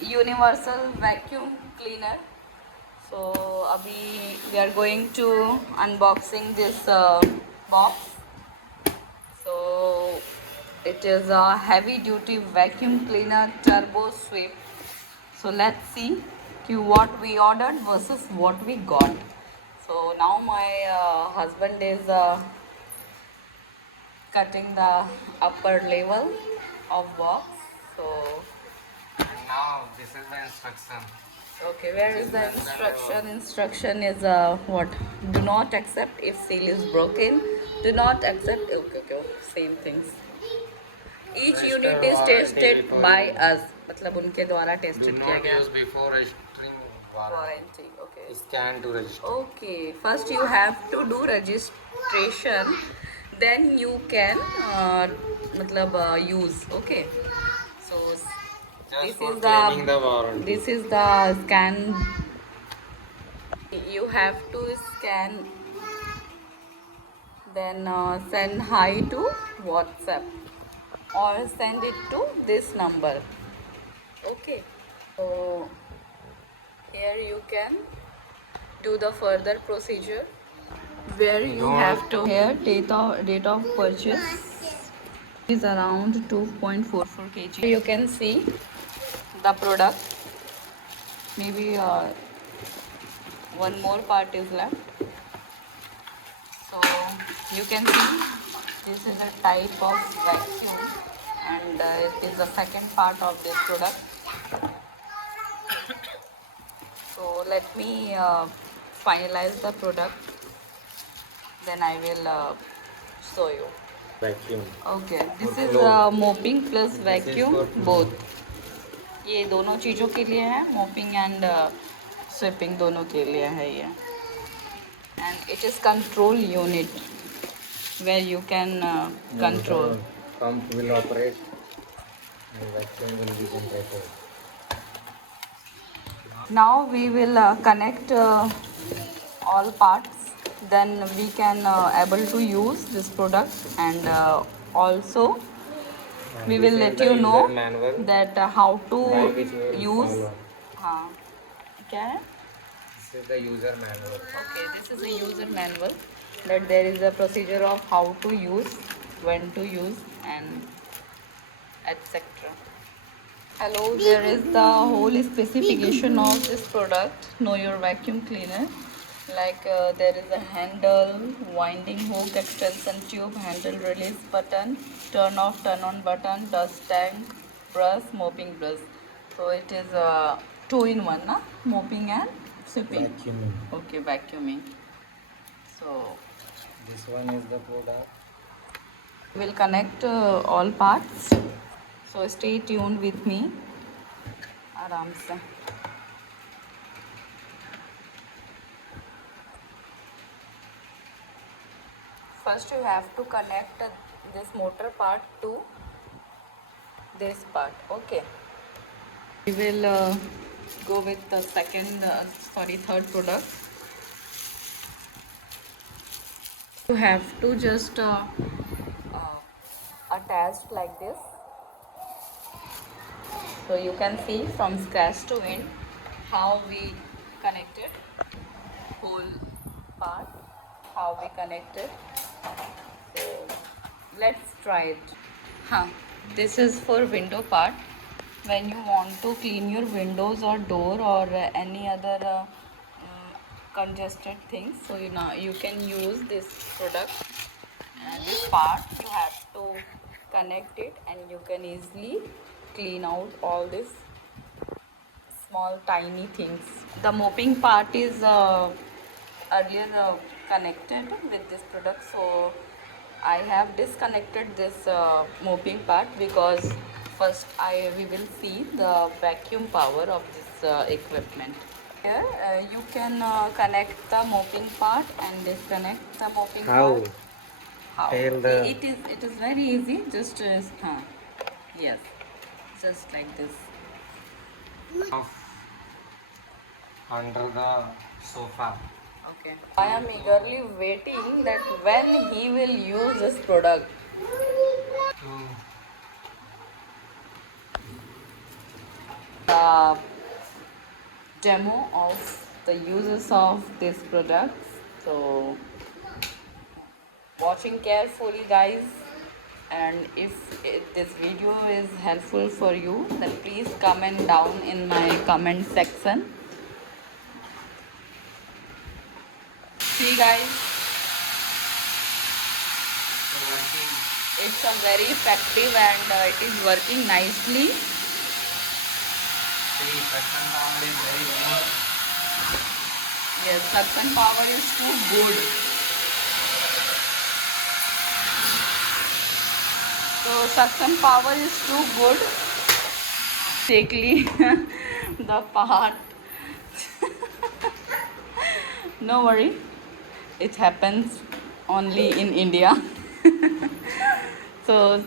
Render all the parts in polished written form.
universal vacuum cleaner. So abhi we are going to unboxing this box. So it is a heavy duty vacuum cleaner turbo sweep. So let's see what we ordered versus what we got. So now my husband is cutting the upper level of box. So Now this is the instruction. okay, where is the instruction? Instruction is what? Do not accept if seal is broken. Do not accept. Okay, okay, same things. Each unit is tested by us. मतलब उनके द्वारा Do tested किया not गया. use before registering warranty. Warranty. Okay. Scan to register. Okay. First you have to do registration. Then you can मतलब use. Okay. So Just this for is claiming the warranty. this is the scan. You have to scan, then send hi to WhatsApp or send it to this number. Okay, so here you can do the further procedure where you have to here date of purchase is around 2.44 kg. You can see the product. Maybe one more part is left. So you can see this is a type of vacuum, and it is the second part of this product. So let me finalize the product, then I will show you. Vacuum. Okay, this For is floor. mopping plus This is vacuum for floor. both. ये दोनों चीज़ों के लिए है, mopping and sweeping दोनों के लिए है ये. And it is control unit where you can control. The pump will operate and vacuum will be generated. Now we will connect all parts, then we can able to use this product, and also And we this will is let the you user know manual that how to by which we will use. follow. हाँ क्या है? This is the user manual. Okay, this is a user manual, that there is a procedure of how to use, when to use, and etc. Hello, there is the whole specification of this product. Know your vacuum cleaner. Like there is a handle, winding hook, extension tube, handle release button, turn off, turn on button, dust tank, brush, mopping brush. So it is two in one, na? Mopping and sweeping. Vacuuming. Okay, vacuuming. So This one is the product. we'll connect all parts. So stay tuned with me. आराम से. First you have to connect this motor part to this part. Okay. We will go with the third product. You have to just attach like this. So you can see from scratch to end how we connected whole part, how we connected. So let's try it. This is for window part. When you want to clean your windows or door or any other congested things, so you can use this product. And this part you have to connect it, and you can easily clean out all these small tiny things. The mopping part is earlier connected with this product, so I have disconnected this mopping part, because first we will see the vacuum power of this equipment. Here you can connect the mopping part and disconnect the mopping How? part. How? Tell the- It is very easy. Just yes, just like this. Of under the sofa. Okay. I am eagerly waiting that when he will use this product. To the demo of the uses of this product. So watching carefully, guys, and if this video is helpful for you, then please comment down in my comment section. See, guys, it's a very effective and it is working nicely. See, suction power is very good. Yes, suction power is too good. So suction power is too good. Basically, the part. No worry, it happens only in India. So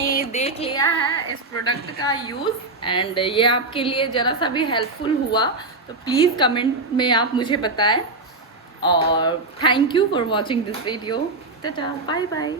ये देख लिया है इस product का use, and ये आपके लिए ज़रा सा भी हेल्पफुल हुआ तो प्लीज़ कमेंट में आप मुझे बताएं, और thank you for watching this video. Tata, bye bye.